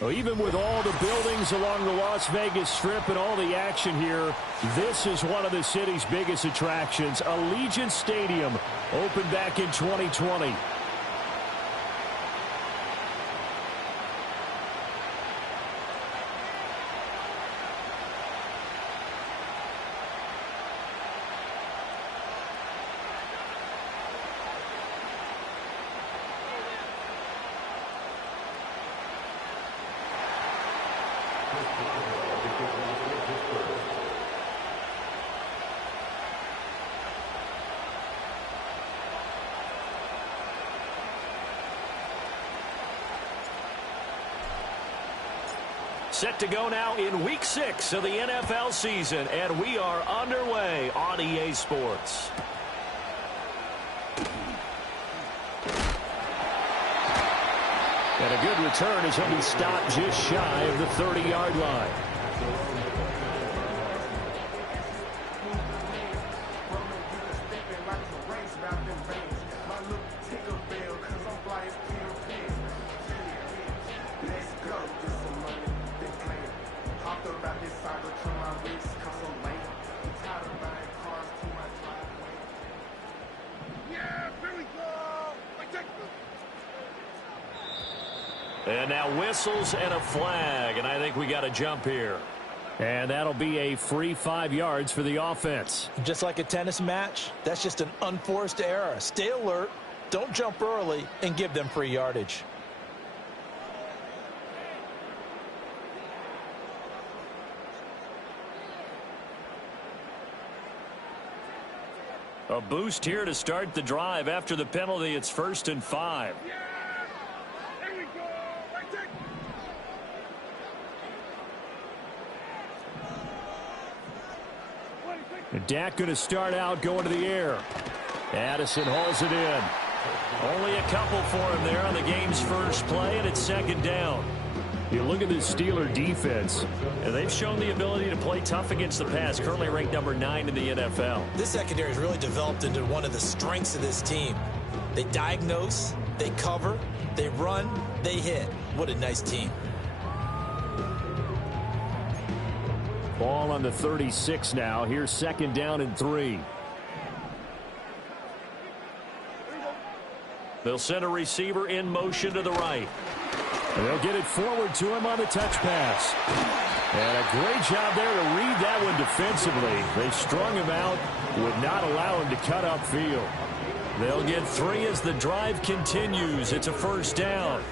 Well, even with all the buildings along the Las Vegas Strip and all the action here, this is one of the city's biggest attractions. Allegiant Stadium opened back in 2020. Set to go now in Week 6 of the NFL season, and we are underway on EA Sports. And a good return as he'll be stopped just shy of the 30-yard line. And now whistles and a flag, and I think we got a jump here. And that'll be a free 5 yards for the offense. Just like a tennis match, that's just an unforced error. Stay alert, don't jump early, and give them free yardage. A boost here to start the drive. After the penalty, it's 1st and 5. And Dak going to start out going to the air. Addison hauls it in. Only a couple for him there on the game's first play, and it's 2nd down. You look at this Steeler defense. And they've shown the ability to play tough against the pass, currently ranked number 9 in the NFL. This secondary has really developed into one of the strengths of this team. They diagnose, they cover, they run, they hit. What a nice team. Ball on the 36 now. Here's 2nd down and 3. They'll send a receiver in motion to the right. And they'll get it forward to him on the touch pass. And a great job there to read that one defensively. They strung him out, would not allow him to cut upfield. They'll get 3 as the drive continues. It's a 1st down.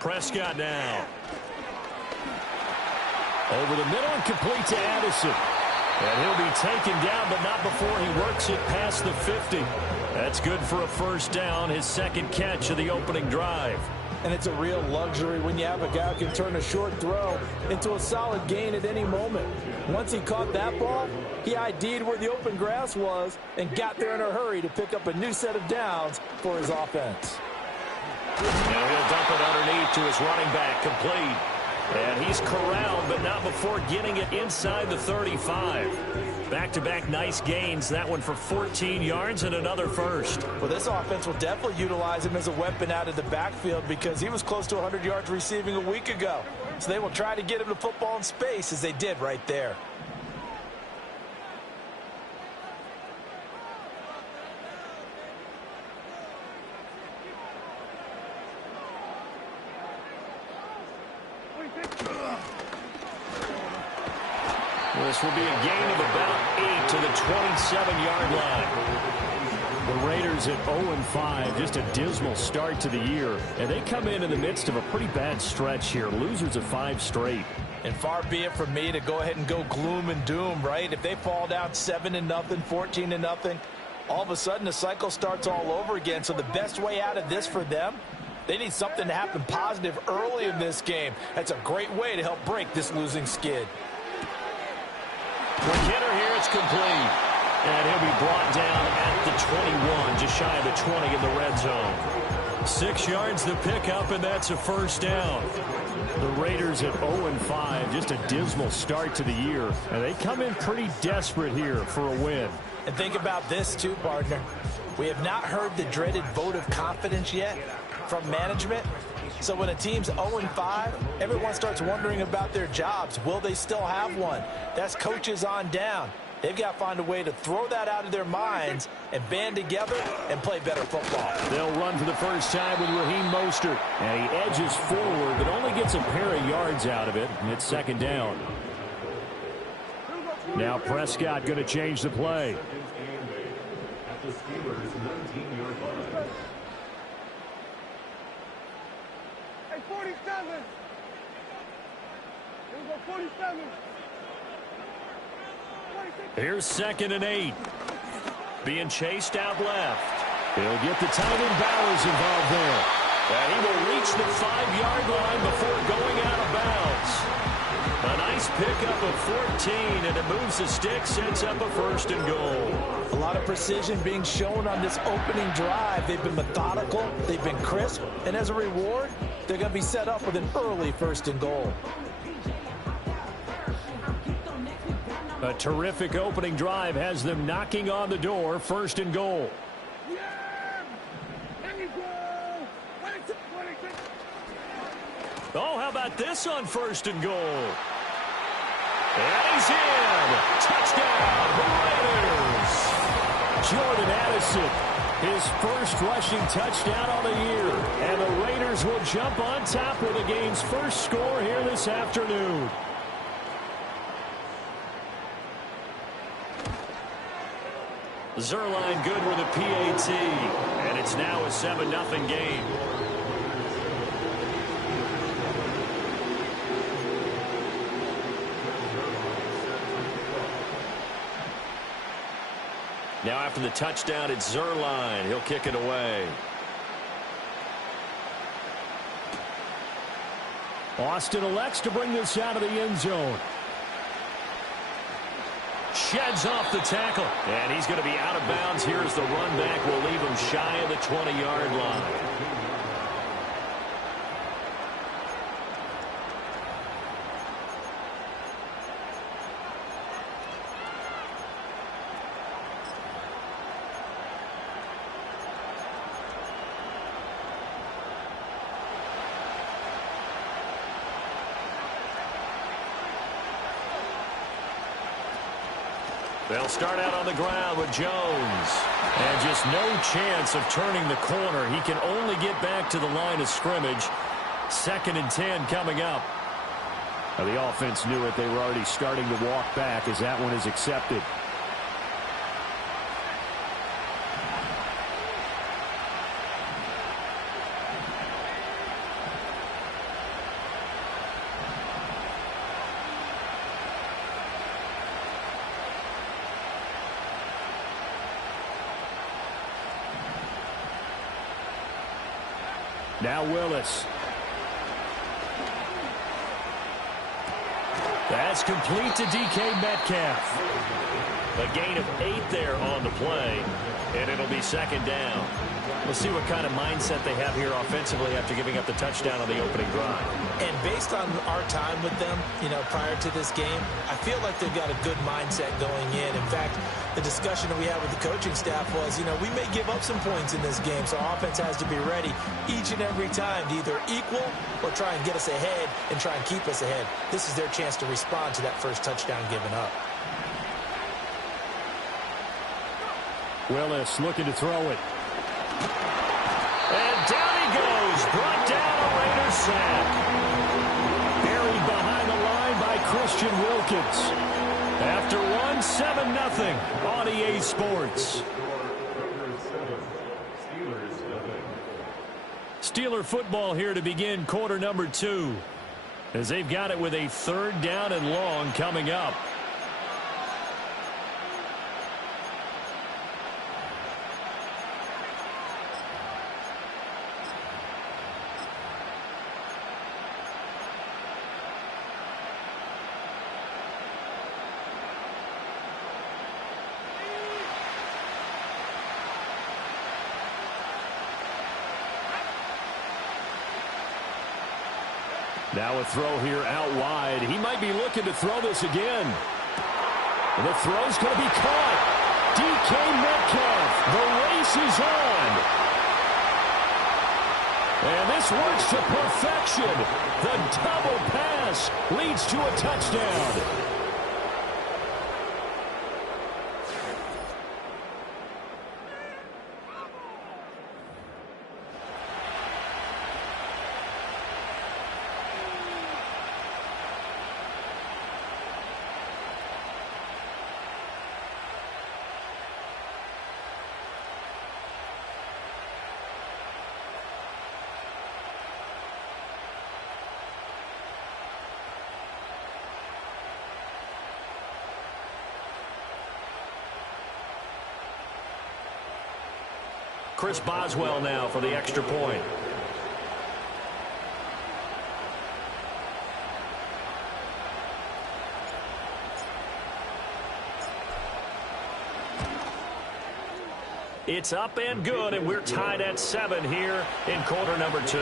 Prescott now. Over the middle and complete to Addison. And he'll be taken down, but not before he works it past the 50. That's good for a 1st down, his 2nd catch of the opening drive. And it's a real luxury when you have a guy who can turn a short throw into a solid gain at any moment. Once he caught that ball, he ID'd where the open grass was and got there in a hurry to pick up a new set of downs for his offense. Now he'll dump it underneath to his running back, complete. And he's corralled, but not before getting it inside the 35. Back-to-back nice gains, that one for 14 yards and another 1st. Well, this offense will definitely utilize him as a weapon out of the backfield because he was close to 100 yards receiving a week ago. So they will try to get him the football in space as they did right there. This will be a gain of about 8 to the 27-yard line. The Raiders at 0-5, just a dismal start to the year. And they come in the midst of a pretty bad stretch here. Losers of 5 straight. And far be it from me to go ahead and go gloom and doom, right? If they fall down 7-0, 14-0, all of a sudden the cycle starts all over again. So the best way out of this for them They need something to happen positive early in this game. That's a great way to help break this losing skid. McKinnon here, it's complete. And he'll be brought down at the 21, just shy of the 20 in the red zone. 6 yards to pick up, and that's a first down. The Raiders at 0-5, just a dismal start to the year. And they come in pretty desperate here for a win. And think about this too, partner. We have not heard the dreaded vote of confidence yet from management. So when a team's 0-5, everyone starts wondering about their jobs. Will they still have one? That's coaches on down. They've got to find a way to throw that out of their minds and band together and play better football. They'll run for the first time with Raheem Mostert. And he edges forward, but only gets a pair of yards out of it. And it's second down. Now Prescott going to change the play. Hey, 47. Here we go, 47. Here's 2nd and 8. Being chased out left. He'll get the tight end Bowers involved there. And he will reach the 5-yard line before going out of bounds. A nice pickup of 14, and it moves the stick, sets up a 1st and goal. A lot of precision being shown on this opening drive. They've been methodical, they've been crisp, and as a reward, they're going to be set up with an early 1st and goal. A terrific opening drive has them knocking on the door. 1st and goal. Oh, how about this on 1st and goal? And he's in. Touchdown, Raiders. Jordan Addison, his first rushing touchdown on the year. And the Raiders will jump on top with the game's first score here this afternoon. Zerline good with a PAT, and it's now a 7-0 game. Now after the touchdown, it's Zerline. He'll kick it away. Austin elects to bring this out of the end zone. Sheds off the tackle. And he's going to be out of bounds. Here's the run back. Will leave him shy of the 20-yard line. They'll start out on the ground with Jones. And just no chance of turning the corner. He can only get back to the line of scrimmage. 2nd and 10 coming up. Now the offense knew it. They were already starting to walk back as that one is accepted. Now Willis. That's complete to DK Metcalf. A gain of 8 there on the play, and it'll be 2nd down. We'll see what kind of mindset they have here offensively after giving up the touchdown on the opening drive. And based on our time with them, prior to this game, I feel like they've got a good mindset going in. In fact, the discussion that we had with the coaching staff was, we may give up some points in this game, so our offense has to be ready each and every time to either equal or try and get us ahead and try and keep us ahead. This is their chance to respond to that first touchdown given up. Willis looking to throw it. And down he goes. Brought down a Raiders sack. Buried behind the line by Christian Wilkins. After 7-0 on EA Sports. Steeler football here to begin quarter number 2. As they've got it with a 3rd down and long coming up. Now a throw here out wide. He might be looking to throw this again. And the throw's going to be caught. DK Metcalf, the race is on. And this works to perfection. The double pass leads to a touchdown. Chris Boswell now for the extra point. It's up and good, and we're tied at 7 here in quarter number 2.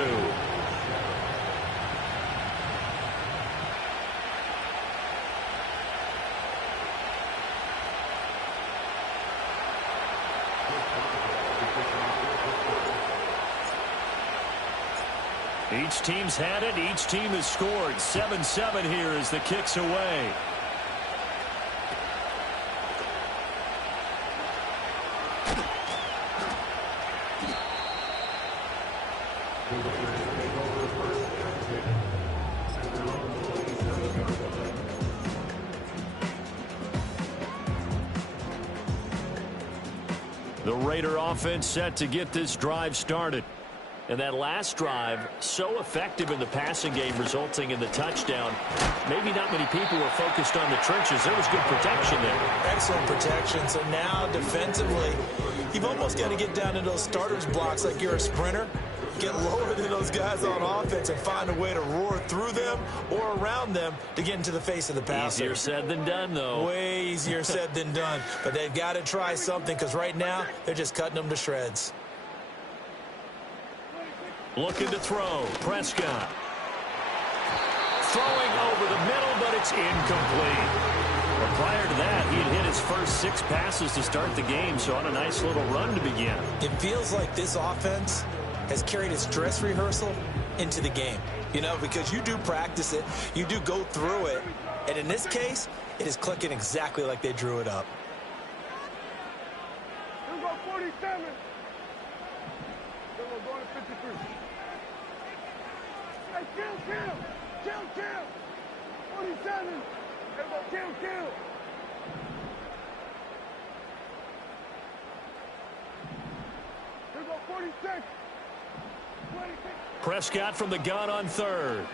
Each team's had it. Each team has scored. 7-7 here as the kick's away. The Raider offense set to get this drive started. And that last drive, so effective in the passing game, resulting in the touchdown. Maybe not many people were focused on the trenches. There was good protection there. Excellent protection. So now, defensively, you've almost got to get down to those starters blocks like you're a sprinter. Get lower than those guys on offense and find a way to roar through them or around them to get into the face of the passer. Easier said than done, though. Way easier said than done. But they've got to try something because right now, they're just cutting them to shreds. Looking to throw. Prescott. Throwing over the middle, but it's incomplete. Well, prior to that, he had hit his first 6 passes to start the game, so on a nice little run to begin. It feels like this offense has carried its dress rehearsal into the game. You know, because you do practice it, you do go through it, and in this case, it is clicking exactly like they drew it up. Here we go, 47. Here we go, going to 53. Hey, kill. 47. Here we go, kill. Here we go, 46. 26. Prescott from the gun on 3rd.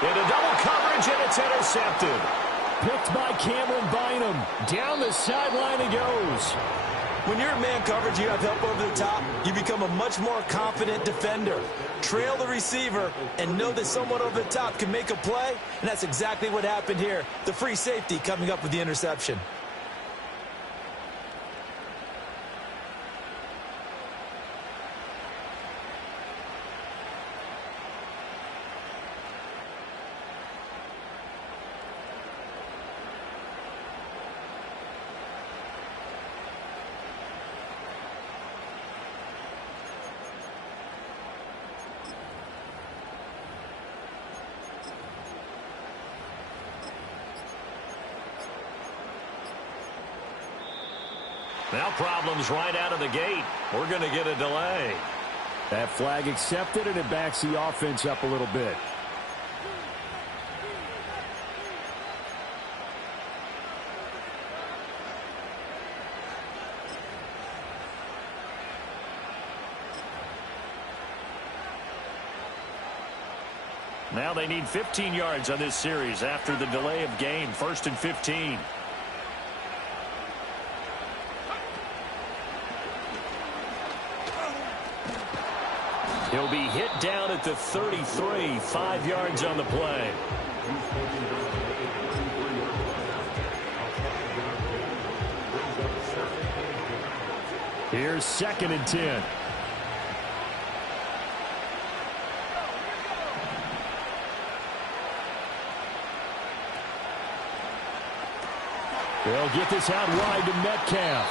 Into double coverage, and it's intercepted. Picked by Cameron Bynum. Down the sideline he goes. When you're in man coverage, you have help over the top, you become a much more confident defender. Trail the receiver and know that someone over the top can make a play, and that's exactly what happened here. The free safety coming up with the interception. Now problems right out of the gate. We're going to get a delay. That flag accepted, and it backs the offense up a little bit. Now they need 15 yards on this series after the delay of game. 1st and 15. He'll be hit down at the 33, 5 yards on the play. Here's 2nd and 10. They'll get this out wide to Metcalf.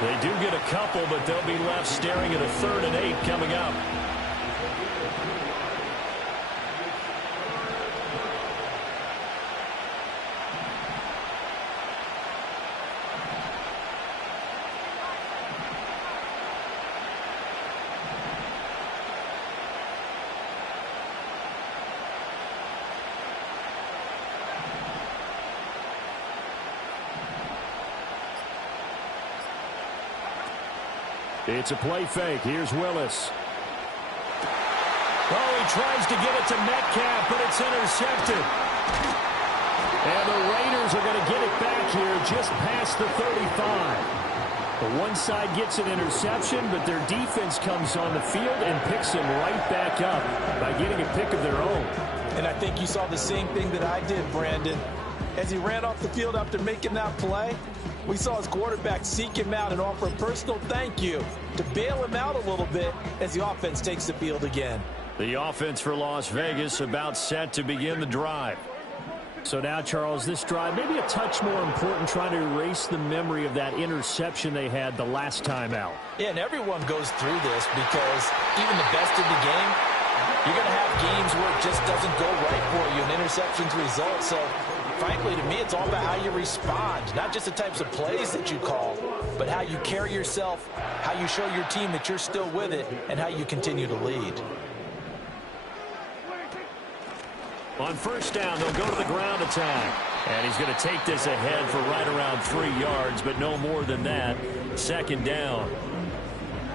They do get a couple, but they'll be left staring at a 3rd and 8 coming up. It's a play fake. Here's Willis. Oh, he tries to get it to Metcalf, but it's intercepted. And the Raiders are going to get it back here just past the 35. The one side gets an interception, but their defense comes on the field and picks him right back up by getting a pick of their own. And I think you saw the same thing that I did, Brandon. As he ran off the field after making that play, we saw his quarterback seek him out and offer a personal thank you to bail him out a little bit as the offense takes the field again. The offense for Las Vegas about set to begin the drive. So now, Charles, this drive maybe a touch more important, trying to erase the memory of that interception they had the last time out. Yeah, and everyone goes through this because even the best in the game, you're going to have games where it just doesn't go right for you, and interceptions result. So, frankly, to me, it's all about how you respond, not just the types of plays that you call, but how you carry yourself, how you show your team that you're still with it, and how you continue to lead. On first down, they'll go to the ground attack. And he's going to take this ahead for right around 3 yards, but no more than that. 2nd down.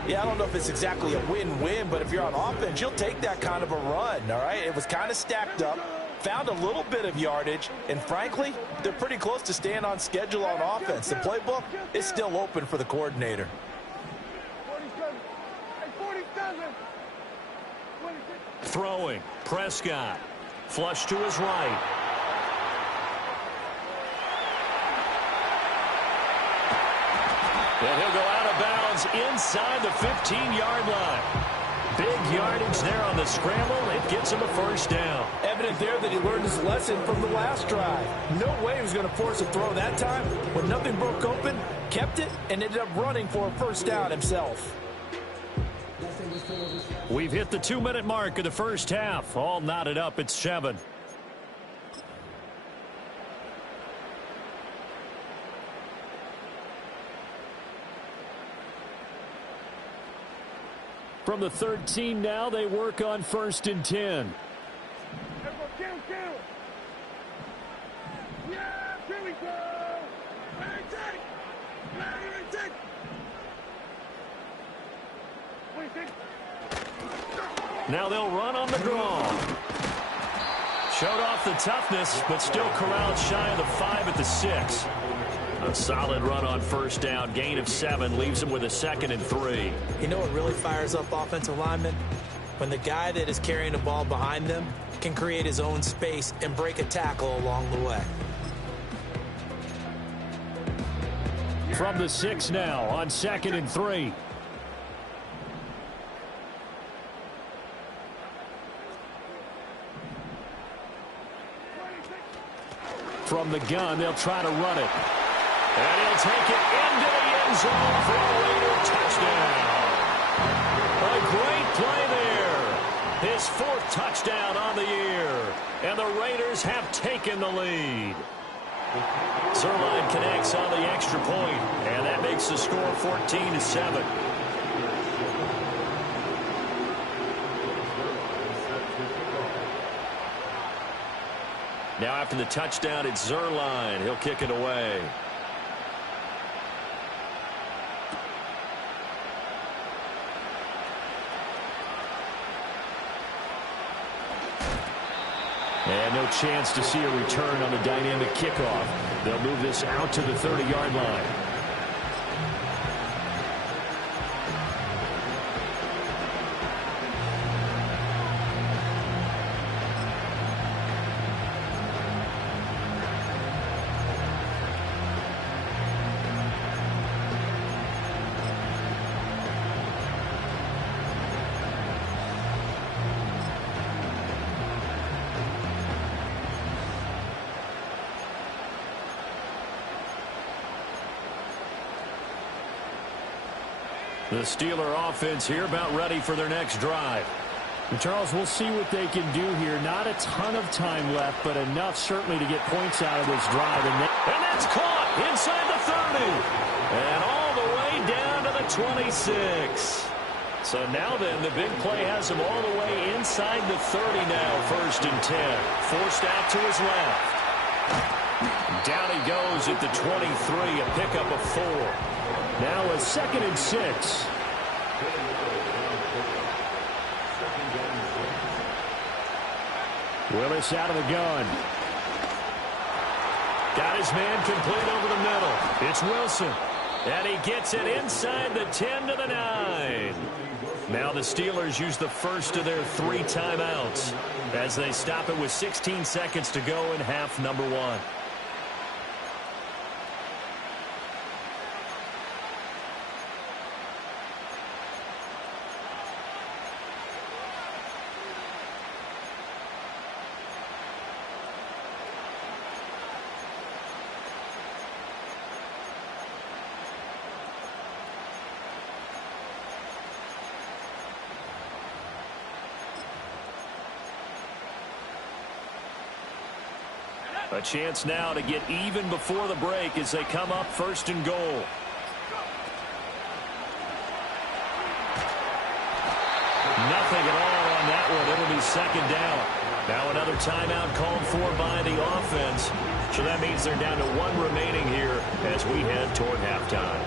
Yeah, I don't know if it's exactly a win-win, but if you're on offense, you'll take that kind of a run, all right? It was kind of stacked up, found a little bit of yardage, and frankly, they're pretty close to staying on schedule on offense. The playbook is still open for the coordinator. 47. Hey, 47. 26. Throwing. Prescott. Flush to his right. And he'll go out of bounds inside the 15-yard line. Big yardage there on the scramble. It gets him a first down. Evident there that he learned his lesson from the last drive. No way he was going to force a throw that time. When nothing broke open, kept it, and ended up running for a first down himself. We've hit the 2-minute mark of the first half. All knotted up at 7. From the 13 now, they work on 1st and 10. Everyone, count. Yeah, here we go. Take. 26. Now they'll run on the draw. Showed off the toughness, but still corralled shy of the 5 at the 6. A solid run on first down. Gain of 7 leaves him with a 2nd and 3. You know what really fires up offensive linemen? When the guy that is carrying the ball behind them can create his own space and break a tackle along the way. From the 6 now on 2nd and 3. From the gun, they'll try to run it. And he'll take it into the end zone for a Raider touchdown. A great play there. His 4th touchdown on the year. And the Raiders have taken the lead. Zerline connects on the extra point, and that makes the score 14-7. Now after the touchdown, it's Zerline. He'll kick it away. And no chance to see a return on the dynamic kickoff. They'll move this out to the 30-yard line. The Steeler offense here about ready for their next drive. And Charles, we'll see what they can do here. Not a ton of time left, but enough certainly to get points out of this drive. And that's caught inside the 30. And all the way down to the 26. So now then, the big play has him all the way inside the 30 now, 1st and 10. Forced out to his left. Down he goes at the 23, a pickup of 4. Now a 2nd and 6. Willis out of the gun. Got his man complete over the middle. It's Wilson. And he gets it inside the 10 to the 9. Now the Steelers use the first of their 3 timeouts as they stop it with 16 seconds to go in half number 1. A chance now to get even before the break as they come up 1st and goal. Nothing at all on that one. It'll be 2nd down. Now another timeout called for by the offense. So that means they're down to 1 remaining here as we head toward halftime.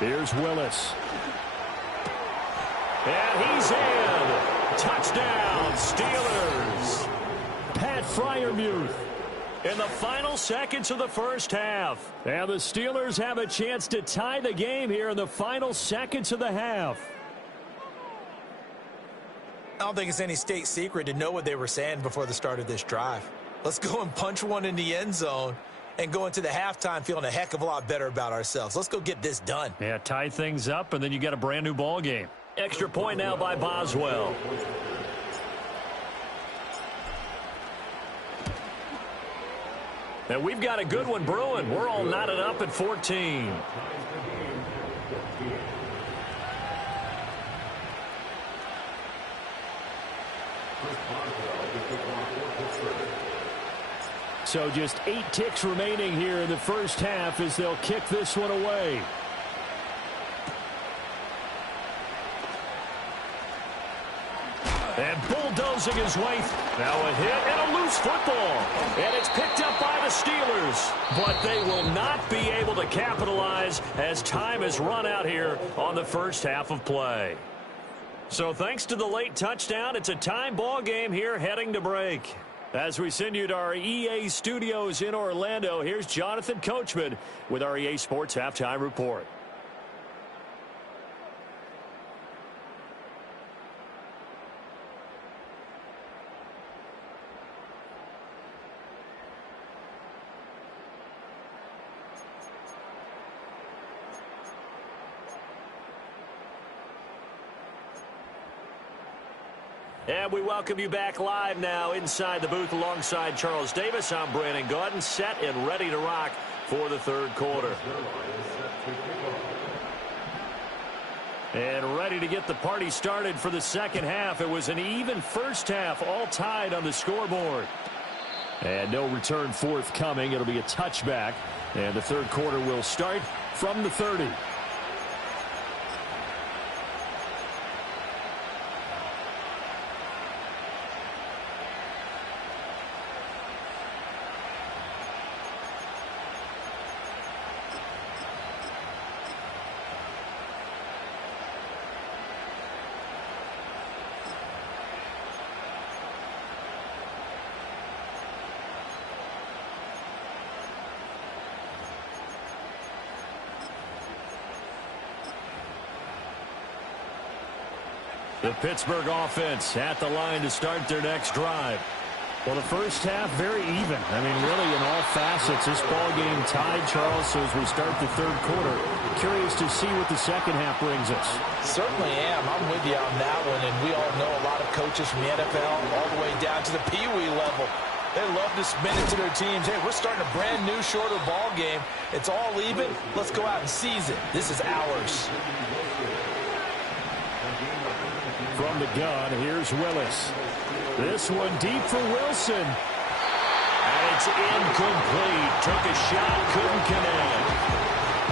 Here's Willis. And he's in. Touchdown, Steelers. Pat Freiermuth. In the final seconds of the first half. And the Steelers have a chance to tie the game here in the final seconds of the half. I don't think it's any state secret to know what they were saying before the start of this drive. Let's go and punch one in the end zone and go into the halftime feeling a heck of a lot better about ourselves. Let's go get this done. Yeah, tie things up, and then you got a brand-new ball game. Extra point now by Boswell. And we've got a good one brewing. We're all knotted up at 14. So just 8 ticks remaining here in the first half as they'll kick this one away. And bulldozing his way. Now a hit and a loose football. And it's picked up by the Steelers. But they will not be able to capitalize as time has run out here on the first half of play. So thanks to the late touchdown, it's a tie ball game here heading to break. As we send you to our EA studios in Orlando, here's Jonathan Coachman with our EA Sports Halftime Report. And we welcome you back live now inside the booth alongside Charles Davis. I'm Brandon Gaudin, set and ready to rock for the third quarter. And ready to get the party started for the second half. It was an even first half, all tied on the scoreboard. And no return forthcoming. It'll be a touchback. And the third quarter will start from the 30. The Pittsburgh offense at the line to start their next drive. Well, the first half, very even. I mean, really, in all facets, this ball game tied, Charles. So as we start the third quarter, curious to see what the second half brings us. Certainly am. I'm with you on that one. And we all know a lot of coaches from the NFL all the way down to the Pee-wee level. They love to spin it to their teams. Hey, we're starting a brand new, shorter ball game. It's all even. Let's go out and seize it. This is ours. From the gun, here's Willis. This one deep for Wilson. And it's incomplete. Took a shot, couldn't connect.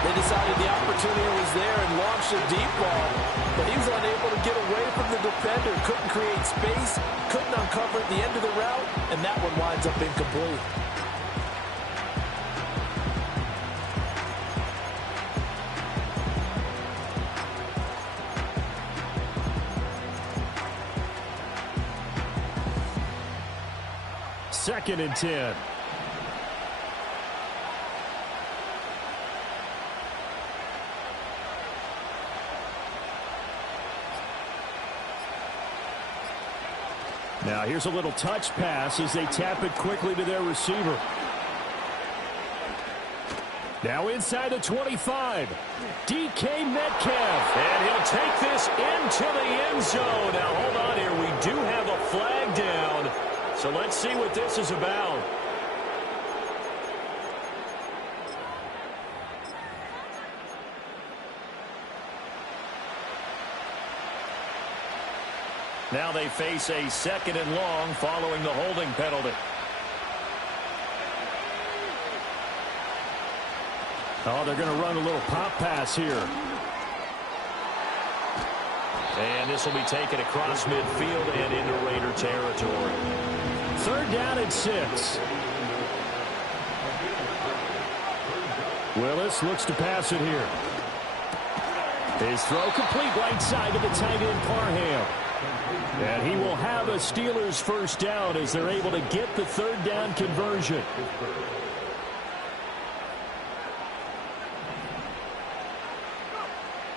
They decided the opportunity was there and launched a deep ball, but he was unable to get away from the defender. Couldn't create space, couldn't uncover at the end of the route, and that one winds up incomplete. Second and 10. Now here's a little touch pass as they tap it quickly to their receiver. Now inside the 25. DK Metcalf. And he'll take this into the end zone. Now hold on here. We do have a flag down. So let's see what this is about. Now they face a second and long following the holding penalty. Oh, they're going to run a little pop pass here. And this will be taken across midfield and into Raider territory. Third down and 6. Willis looks to pass it here. His throw complete right side to the tight end Parham. And he will have a Steelers first down as they're able to get the third down conversion.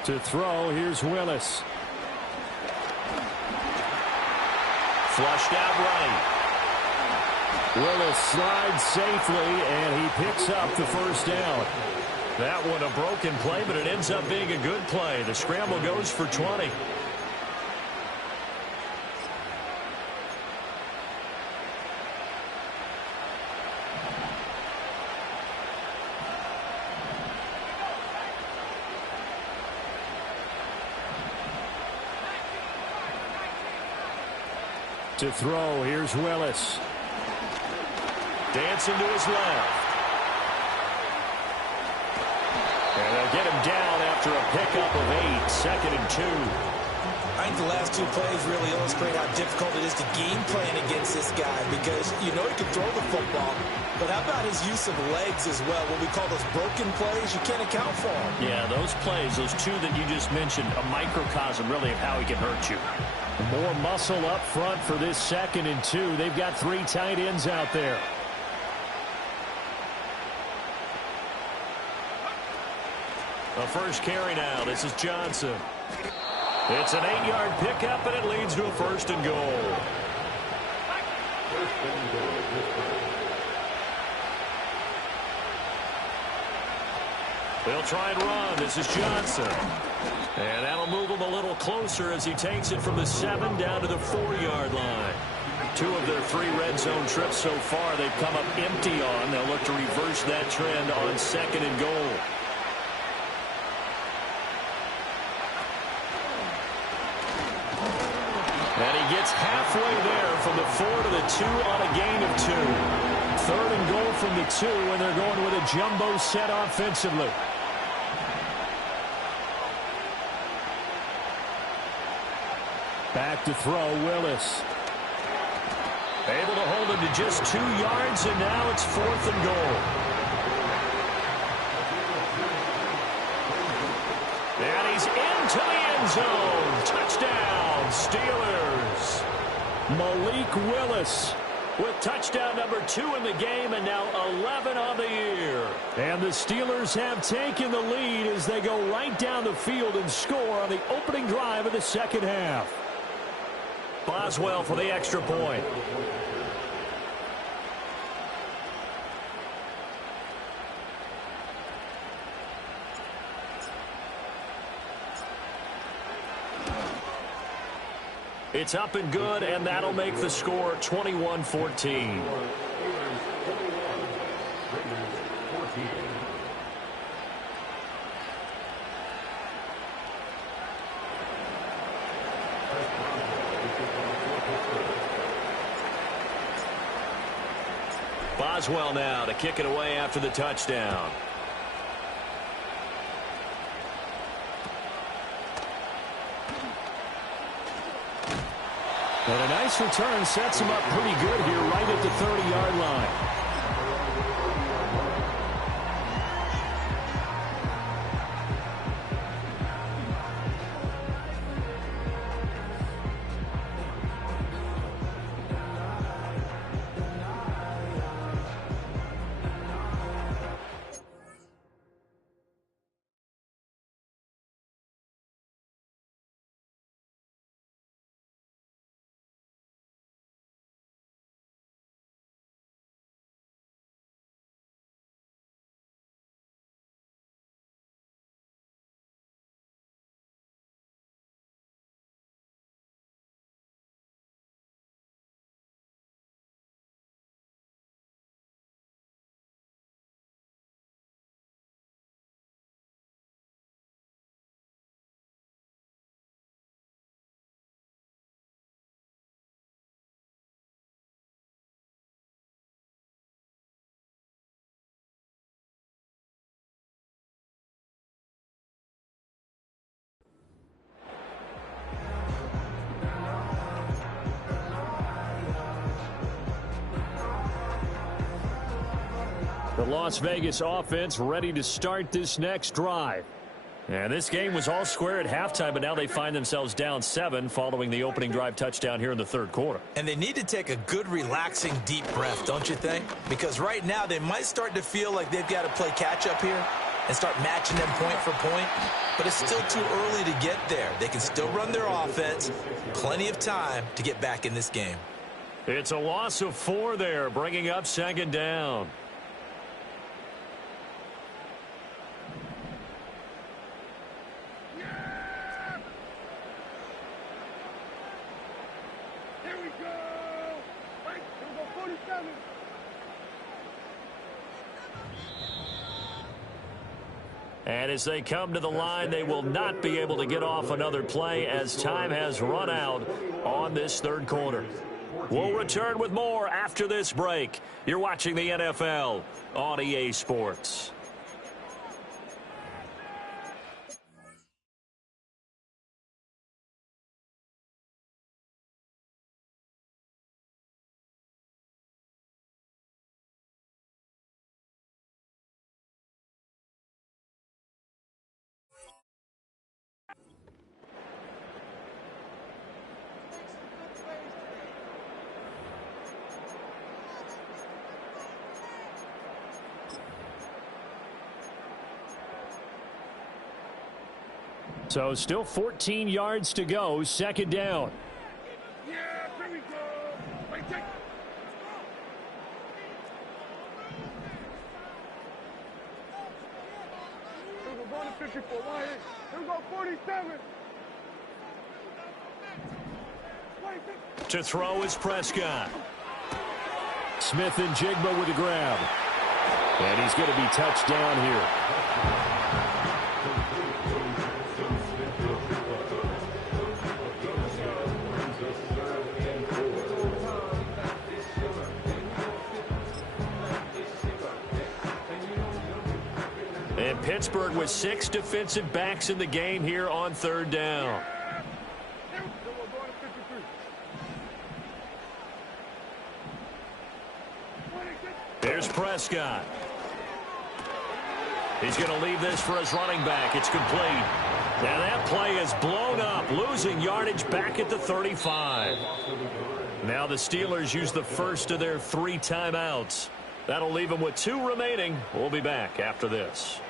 To throw, here's Willis. Flushed out right. Willis slides safely, and he picks up the first down. That one a broken play, but it ends up being a good play. The scramble goes for 20. To throw, here's Willis. Dancing to his left. And they'll get him down after a pickup of 8. Second and 2. I think the last two plays really illustrate how difficult it is to game plan against this guy because you know he can throw the football, but how about his use of legs as well? What we call those broken plays, you can't account for them. Yeah, those plays, those two that you just mentioned, a microcosm really of how he can hurt you. More muscle up front for this second and 2. They've got 3 tight ends out there. The first carry now. This is Johnson. It's an 8-yard pickup, and it leads to a first and goal. They'll try and run. This is Johnson. And that'll move him a little closer as he takes it from the 7 down to the 4-yard line. 2 of their 3 red zone trips so far they've come up empty on. They'll look to reverse that trend on second and goal. And he gets halfway there from the 4 to the 2 on a gain of 2. Third and goal from the 2, and they're going with a jumbo set offensively. Back to throw, Willis. Able to hold him to just 2 yards, and now it's 4th and goal. And he's into the end zone. Touchdown, Steelers. Malik Willis with touchdown number 2 in the game, and now 11 on the year. And the Steelers have taken the lead as they go right down the field and score on the opening drive of the second half. Boswell for the extra point. It's up and good, and that'll make the score 21-14. Boswell now to kick it away after the touchdown. And a nice return sets him up pretty good here right at the 30-yard line. The Las Vegas offense ready to start this next drive. And this game was all square at halftime, but now they find themselves down 7 following the opening drive touchdown here in the third quarter. And they need to take a good, relaxing, deep breath, don't you think? Because right now they might start to feel like they've got to play catch-up here and start matching them point for point. But it's still too early to get there. They can still run their offense. Plenty of time to get back in this game. It's a loss of 4 there, bringing up second down. And as they come to the line, they will not be able to get off another play as time has run out on this third quarter. We'll return with more after this break. You're watching the NFL on EA Sports. So still 14 yards to go, second down. Yeah, here we go. Wait, take. Here we go, going to 54. Here we go, 47. To throw is Prescott. Smith and Jigba with the grab. And he's going to be touched down here. And Pittsburgh with 6 defensive backs in the game here on third down. Here's Prescott. He's going to leave this for his running back. It's complete. Now that play is blown up, losing yardage back at the 35. Now the Steelers use the first of their 3 timeouts. That'll leave them with 2 remaining. We'll be back after this.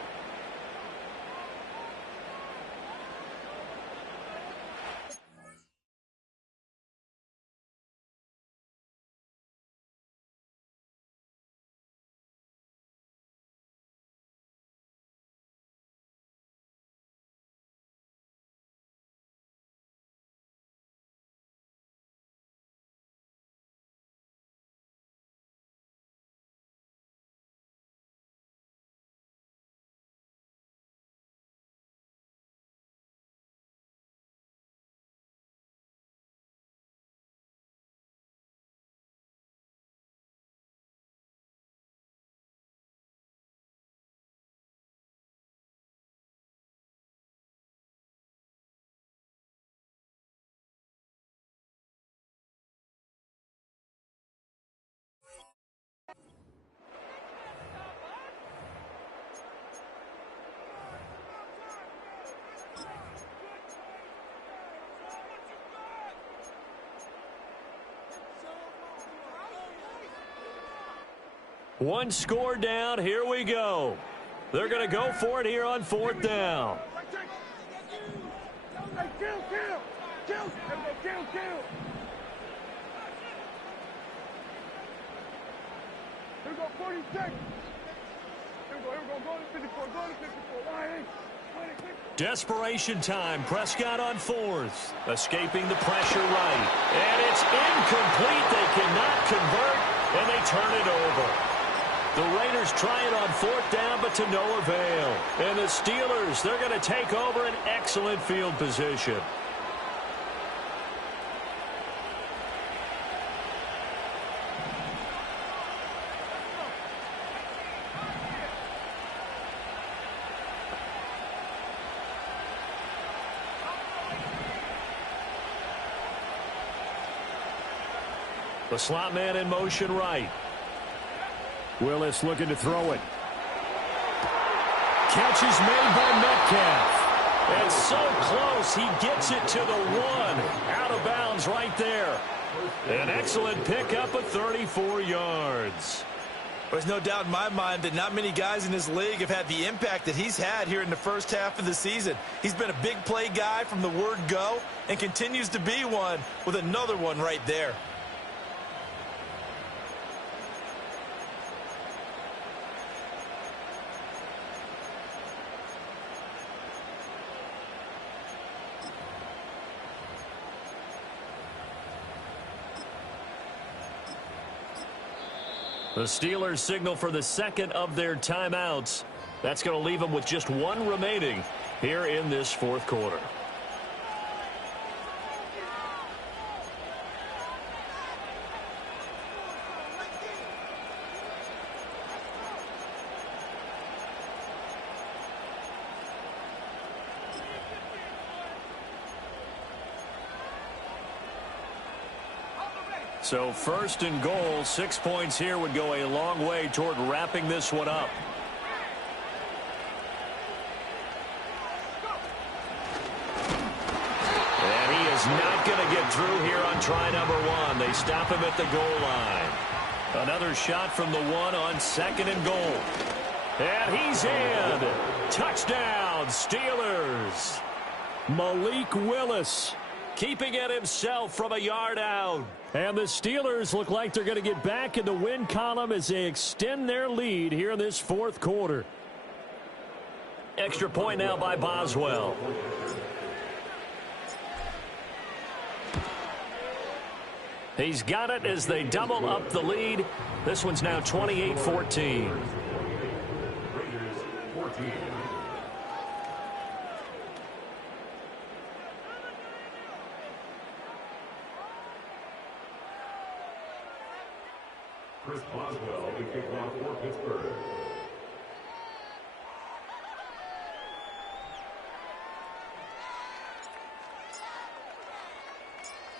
One score down. Here we go. They're going to go for it here on 4th down. Kill. Here we go, 40 seconds. Here we go. Go to 54. Desperation time. Prescott on 4th. Escaping the pressure right. And it's incomplete. They cannot convert, and they turn it over. The Raiders try it on 4th down, but to no avail. And the Steelers, they're going to take over an excellent field position. The slot man in motion right. Willis looking to throw it. Catch is made by Metcalf. And so close, he gets it to the 1. Out of bounds right there. An excellent pickup of 34 yards. There's no doubt in my mind that not many guys in this league have had the impact that he's had here in the first half of the season. He's been a big play guy from the word go and continues to be one with another one right there. The Steelers signal for the second of their timeouts. That's going to leave them with just 1 remaining here in this 4th quarter. So 1st and goal, 6 points here would go a long way toward wrapping this one up. And he is not going to get through here on try number 1. They stop him at the goal line. Another shot from the 1 on 2nd and goal. And he's in. Touchdown, Steelers. Malik Willis keeping it himself from a yard out. And the Steelers look like they're going to get back in the win column as they extend their lead here in this 4th quarter. Extra point now by Boswell. He's got it as they double up the lead. This one's now 28-14. Chris Boswell will kick off for Pittsburgh.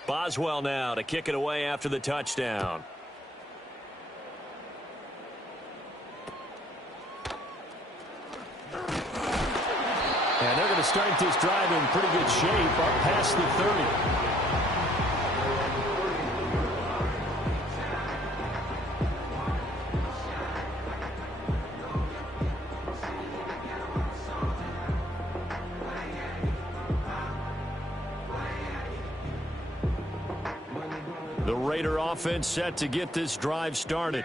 Boswell now to kick it away after the touchdown. And they're going to start this drive in pretty good shape up past the 30. The Raider offense set to get this drive started.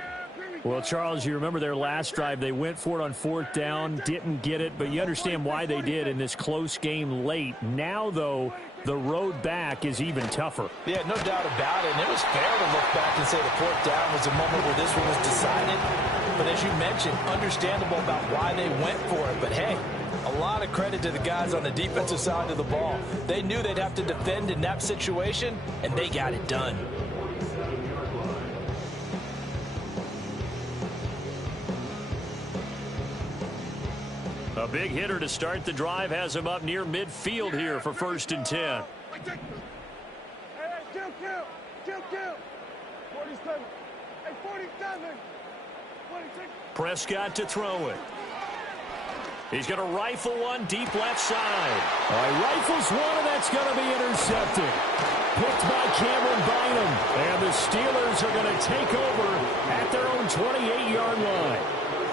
Well, Charles, you remember their last drive. They went for it on 4th down, didn't get it, but you understand why they did in this close game late. Now, though, the road back is even tougher. Yeah, no doubt about it. And it was fair to look back and say the 4th down was a moment where this one was decided. But as you mentioned, understandable about why they went for it. But, hey, a lot of credit to the guys on the defensive side of the ball. They knew they'd have to defend in that situation, and they got it done. A big hitter to start the drive has him up near midfield here for 1st and 10. Hey, kill. 47. Hey, 47. 26. Prescott to throw it. He's going to rifle one deep left side. He rifles one, and that's going to be intercepted. Picked by Cameron Bynum. And the Steelers are going to take over at their own 28-yard line.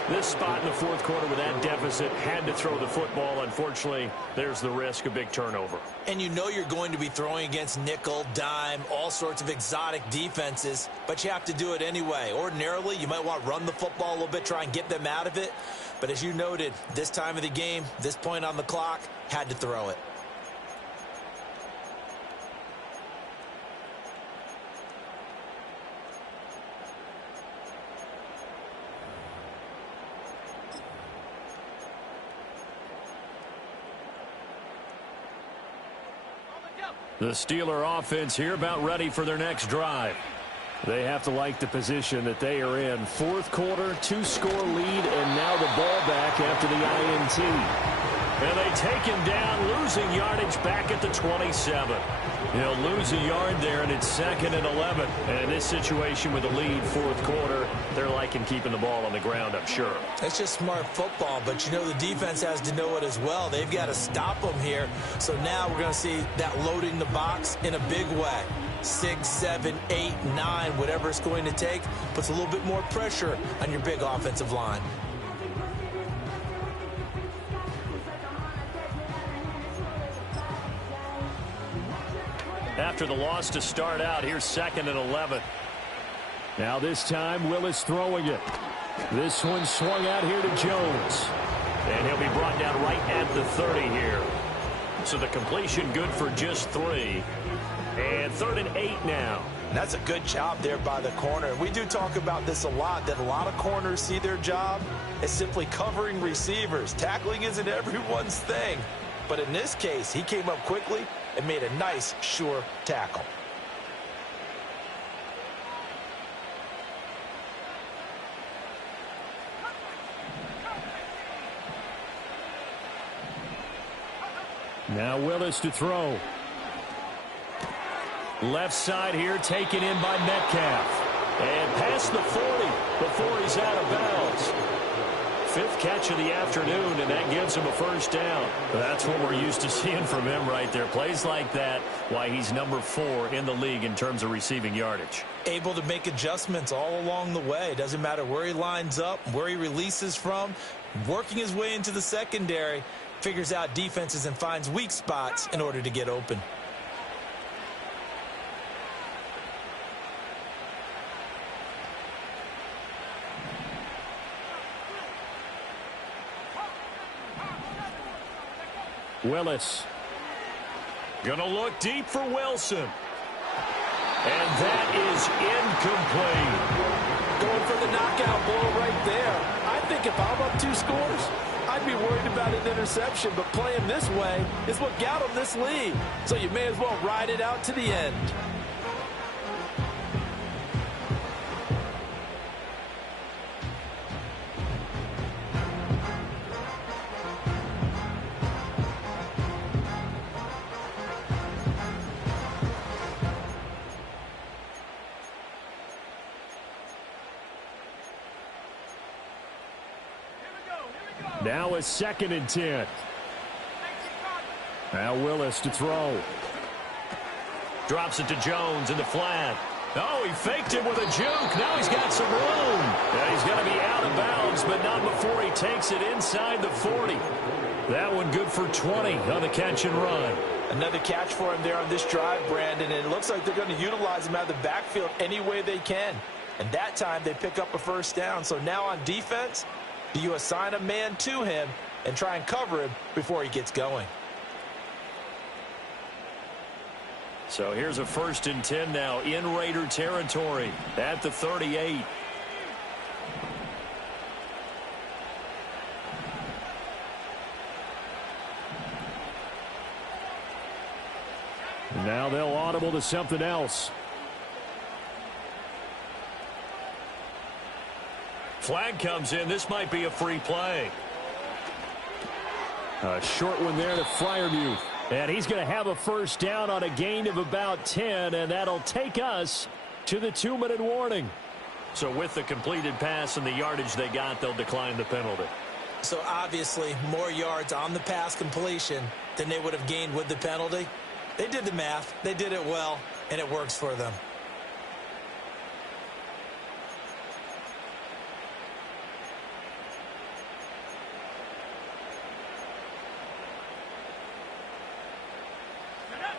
This spot in the fourth quarter with that deficit had to throw the football. Unfortunately, there's the risk of big turnover. And you know you're going to be throwing against nickel, dime, all sorts of exotic defenses, but you have to do it anyway. Ordinarily, you might want to run the football a little bit, try and get them out of it. But as you noted, this time of the game, this point on the clock, had to throw it. The Steeler offense here about ready for their next drive. They have to like the position that they are in. Fourth quarter, 2-score lead, and now the ball back after the INT. And they take him down, losing yardage back at the 27. He'll lose a yard there, and it's 2nd and 11. And in this situation with a lead fourth quarter, they're liking keeping the ball on the ground, I'm sure. It's just smart football, but you know the defense has to know it as well. They've got to stop them here. So now we're going to see that loading the box in a big way. 6, 7, 8, 9, whatever it's going to take, puts a little bit more pressure on your big offensive line. After the loss to start out, here's 2nd and 11. Now this time, Willis throwing it. This one swung out here to Jones. And he'll be brought down right at the 30 here. So the completion good for just 3. And 3rd and 8 now. And that's a good job there by the corner. We do talk about this a lot, that a lot of corners see their job as simply covering receivers. Tackling isn't everyone's thing. But in this case, he came up quickly and made a nice, sure tackle. Now Willis to throw. Left side here taken in by Metcalf. And past the 40 before he's out of bounds. 5th catch of the afternoon, and that gives him a first down. That's what we're used to seeing from him right there. Plays like that, why he's number 4 in the league in terms of receiving yardage. Able to make adjustments all along the way. Doesn't matter where he lines up, where he releases from. Working his way into the secondary, figures out defenses and finds weak spots in order to get open. Willis. Gonna look deep for Wilson. And that is incomplete. Going for the knockout blow right there. I think if I'm up 2 scores, I'd be worried about an interception, but playing this way is what got him this lead. So you may as well ride it out to the end. Now it's 2nd and 10. Now Willis to throw. Drops it to Jones in the flat. Oh, he faked him with a juke. Now he's got some room. Yeah, he's going to be out of bounds, but not before he takes it inside the 40. That one good for 20 on the catch and run. Another catch for him there on this drive, Brandon, and it looks like they're going to utilize him out of the backfield any way they can. And that time they pick up a first down. So now on defense, do you assign a man to him and try and cover him before he gets going? So here's a 1st and 10 now in Raider territory at the 38. Now they'll audible to something else. Flag comes in. This might be a free play. A short one there to Freiermuth. And he's going to have a first down on a gain of about 10, and that'll take us to the 2-minute warning. So with the completed pass and the yardage they got, they'll decline the penalty. So obviously more yards on the pass completion than they would have gained with the penalty. They did the math. They did it well, and it works for them.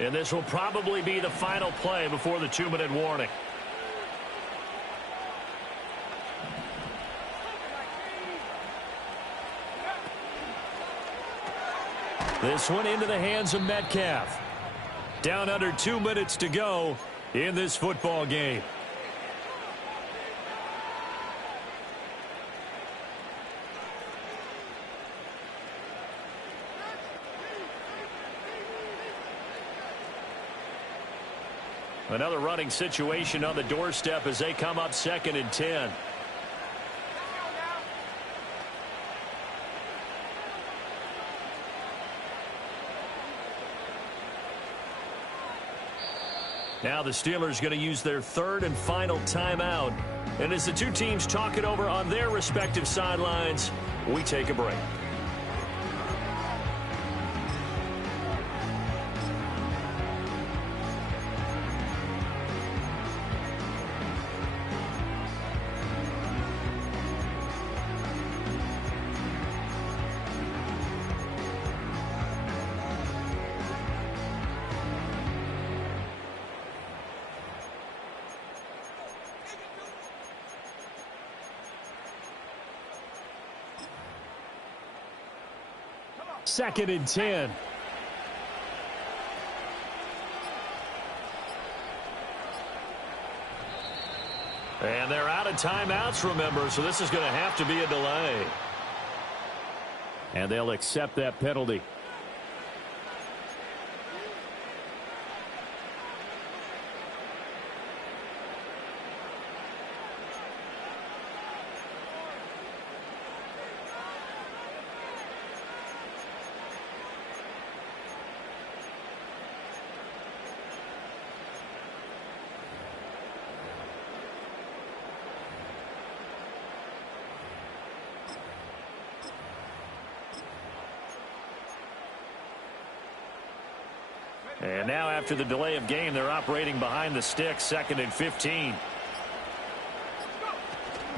And this will probably be the final play before the 2-minute warning. This one into the hands of Metcalf. Down under 2 minutes to go in this football game. Another running situation on the doorstep as they come up 2nd and 10. Now the Steelers going to use their 3rd and final timeout. And as the two teams talk it over on their respective sidelines, we take a break. Second and 10. And they're out of timeouts, remember, so this is going to have to be a delay. And they'll accept that penalty. And now after the delay of game, they're operating behind the sticks, 2nd and 15.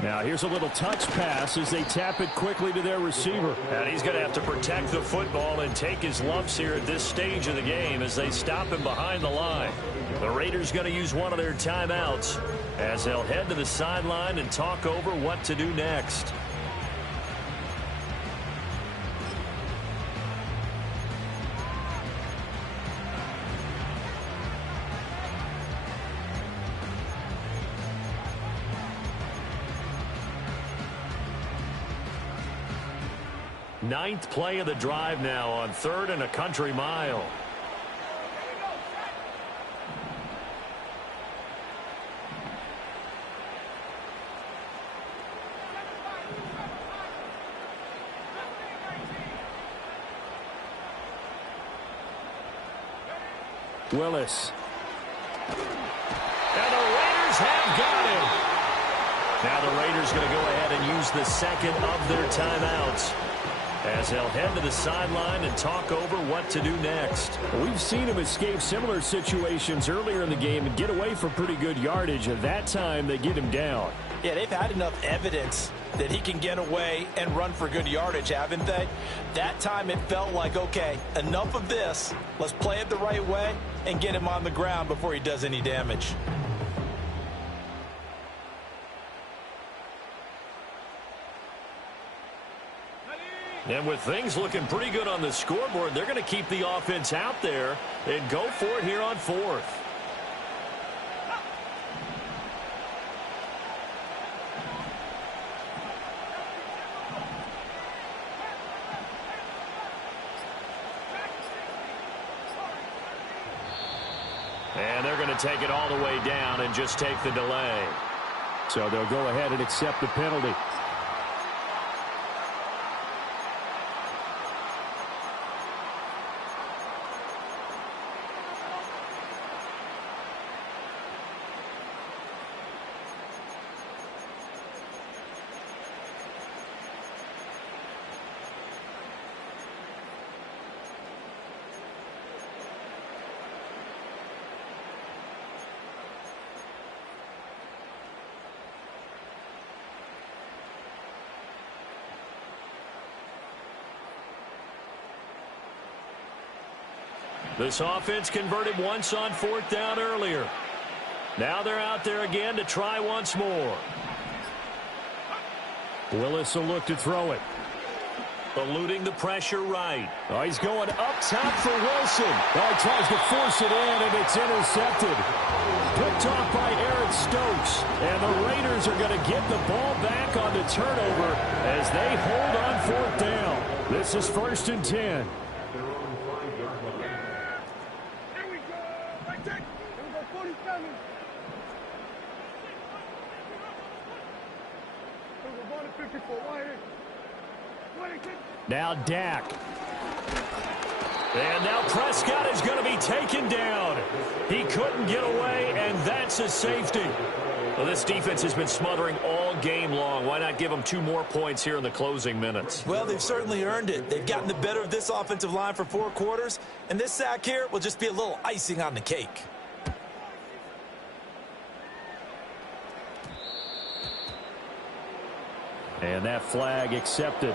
Now here's a little touch pass as they tap it quickly to their receiver. And he's going to have to protect the football and take his lumps here at this stage of the game as they stop him behind the line. The Raiders going to use one of their timeouts as they'll head to the sideline and talk over what to do next. Ninth play of the drive now on 3rd and a country mile. Willis. And the Raiders have got him. Now the Raiders going to go ahead and use the 2nd of their timeouts as they'll head to the sideline and talk over what to do next. We've seen him escape similar situations earlier in the game and get away for pretty good yardage. At that time, they get him down. Yeah, they've had enough evidence that he can get away and run for good yardage, haven't they? That time it felt like, okay, enough of this. Let's play it the right way and get him on the ground before he does any damage. And with things looking pretty good on the scoreboard, they're going to keep the offense out there and go for it here on 4th. And they're going to take it all the way down and just take the delay. So they'll go ahead and accept the penalty. This offense converted once on 4th down earlier. Now they're out there again to try once more. Willis will look to throw it. Eluding the pressure right. Oh, he's going up top for Wilson. Oh, he tries to force it in, and it's intercepted. Picked off by Aaron Stokes. And the Raiders are going to get the ball back on the turnover as they hold on 4th down. This is 1st and 10. Here we go. Right check. Here we go, 47. Here we go, going to 54. Right here. 26. Now Dak. And now Prescott is going to be taken down. He couldn't get away, and that's a safety. Well, this defense has been smothering all game long. Why not give them 2 more points here in the closing minutes? Well, they've certainly earned it. They've gotten the better of this offensive line for 4 quarters, and this sack here will just be a little icing on the cake. And that flag accepted.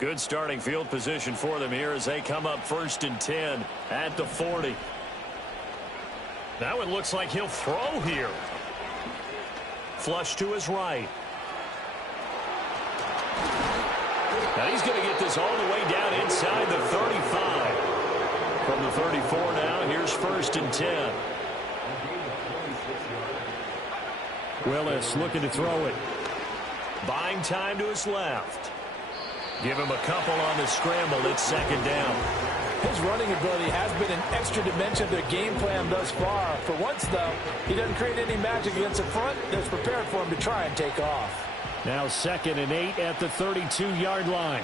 Good starting field position for them here as they come up 1st and 10 at the 40. Now it looks like he'll throw here. Flush to his right. Now he's going to get this all the way down inside the 35. From the 34 now, here's 1st and 10. Willis looking to throw it. Buying time to his left. Give him a couple on the scramble. It's 2nd down. His running ability has been an extra dimension to the game plan thus far. For once, though, he doesn't create any magic against the front that's prepared for him to try and take off. Now 2nd and 8 at the 32-yard line.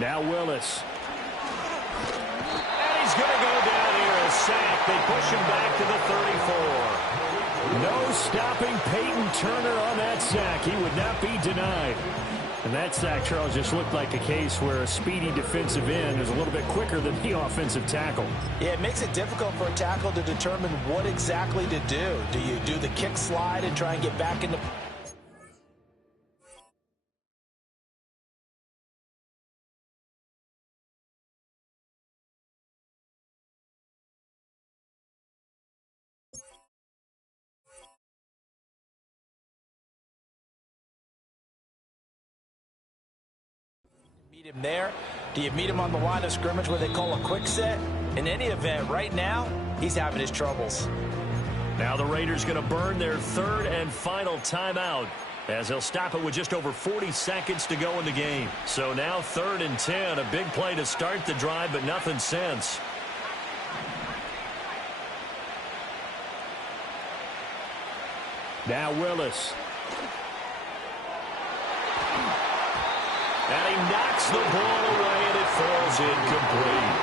Now Willis. And he's going to go down here. A sack. They push him back to the 34. No stopping Peyton Turner on that sack. He would not be denied. And that sack, Charles, just looked like a case where a speedy defensive end is a little bit quicker than the offensive tackle. Yeah, it makes it difficult for a tackle to determine what exactly to do. Do you do the kick slide and try and get back into... Meet him there? Do you meet him on the line of scrimmage where they call a quick set? In any event, right now, he's having his troubles. Now the Raiders going to burn their 3rd and final timeout as they'll stop it with just over 40 seconds to go in the game. So now 3rd and 10, a big play to start the drive, but nothing since. Now Willis. And he knocks the ball away, and it falls incomplete.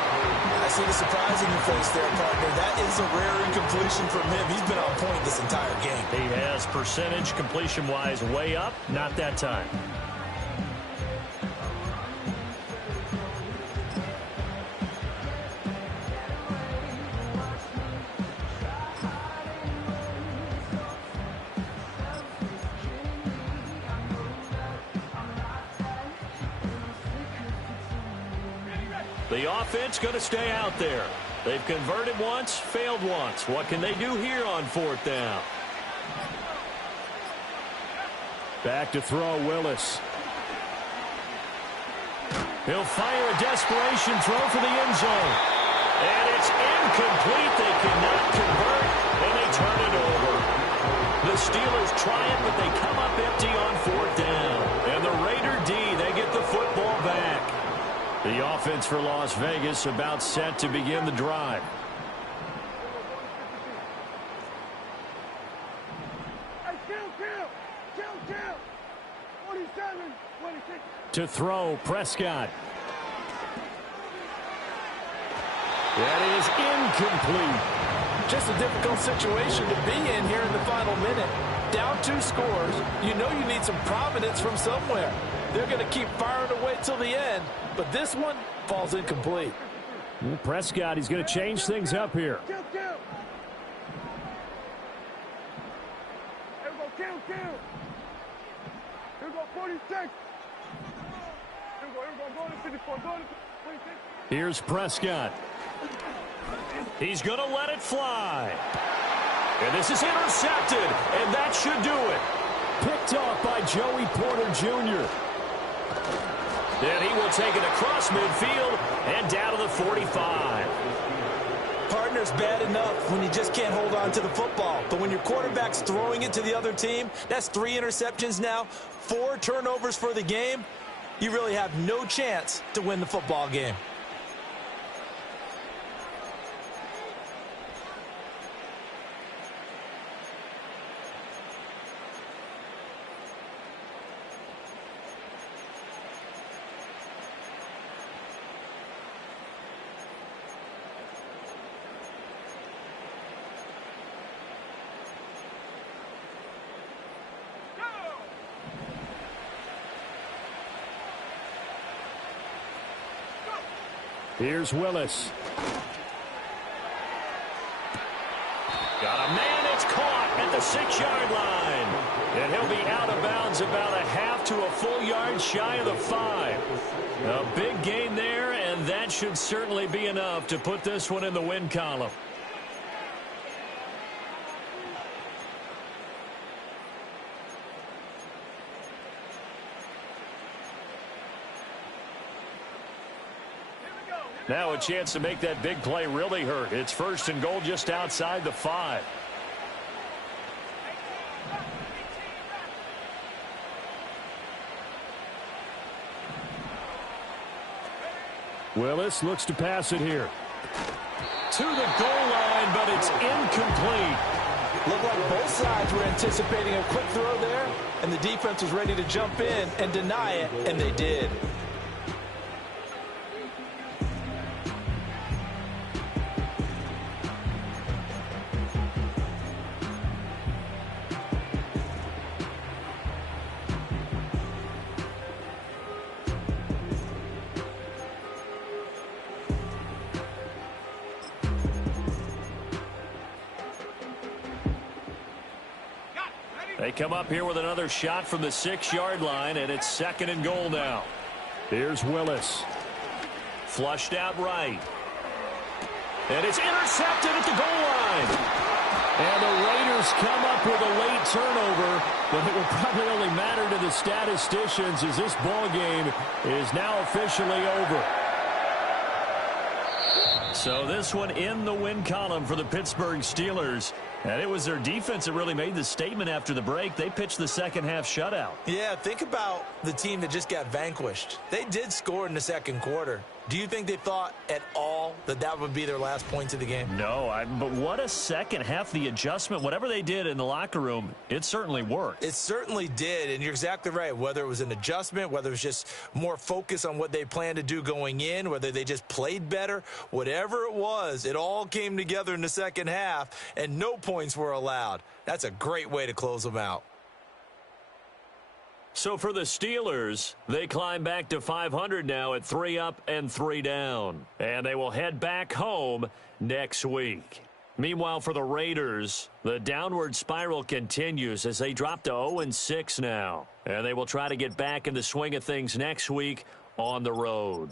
I see the surprise in your face there, partner. That is a rare incompletion from him. He's been on point this entire game. He has percentage completion-wise way up, not that time. The offense going to stay out there. They've converted once, failed once. What can they do here on 4th down? Back to throw, Willis. He'll fire a desperation throw for the end zone. And it's incomplete. They cannot convert, and they turn it over. The Steelers try it, but they come up empty on 4th down. And the Raider D, they get the football back. The offense for Las Vegas about set to begin the drive. Hey, kill. 47, 26. to throw. Prescott. That is incomplete. Just a difficult situation to be in here in the final minute. Down 2 scores. You know you need some providence from somewhere. They're going to keep firing away till the end, but this one falls incomplete. Prescott, he's going to change things up here. Kill. Here we go, kill. Here we go, 46. Here we go, go to 54, go to 46. Here's Prescott. He's going to let it fly. And this is intercepted, and that should do it. Picked off by Joey Porter Jr. Then he will take it across midfield and down to the 45. Partner's bad enough when you just can't hold on to the football. But when your quarterback's throwing it to the other team, that's 3 interceptions now, 4 turnovers for the game. You really have no chance to win the football game. Here's Willis. Got a man, it's caught at the 6-yard line. And he'll be out of bounds about a half to a full yard shy of the 5. A big gain there, and that should certainly be enough to put this one in the win column. Now a chance to make that big play really hurt. It's 1st and goal just outside the 5. Willis looks to pass it here. To the goal line, but it's incomplete. Looked like both sides were anticipating a quick throw there, and the defense was ready to jump in and deny it, and they did. They come up here with another shot from the 6-yard line, and it's 2nd and goal now. Here's Willis. Flushed out right. And it's intercepted at the goal line. And the Raiders come up with a late turnover, but it will probably only matter to the statisticians as this ball game is now officially over. So this one in the win column for the Pittsburgh Steelers. And it was their defense that really made the statement after the break. They pitched the 2nd half shutout. Yeah, think about the team that just got vanquished. They did score in the 2nd quarter. Do you think they thought at all that that would be their last points of the game? No, but what a second half. The adjustment, whatever they did in the locker room, it certainly worked. It certainly did, and you're exactly right. Whether it was an adjustment, whether it was just more focus on what they planned to do going in, whether they just played better, whatever it was, it all came together in the 2nd half, and no points were allowed. That's a great way to close them out. So for the Steelers, they climb back to 500 now at 3 up and 3 down. And they will head back home next week. Meanwhile, for the Raiders, the downward spiral continues as they drop to 0-6 now. And they will try to get back in the swing of things next week on the road.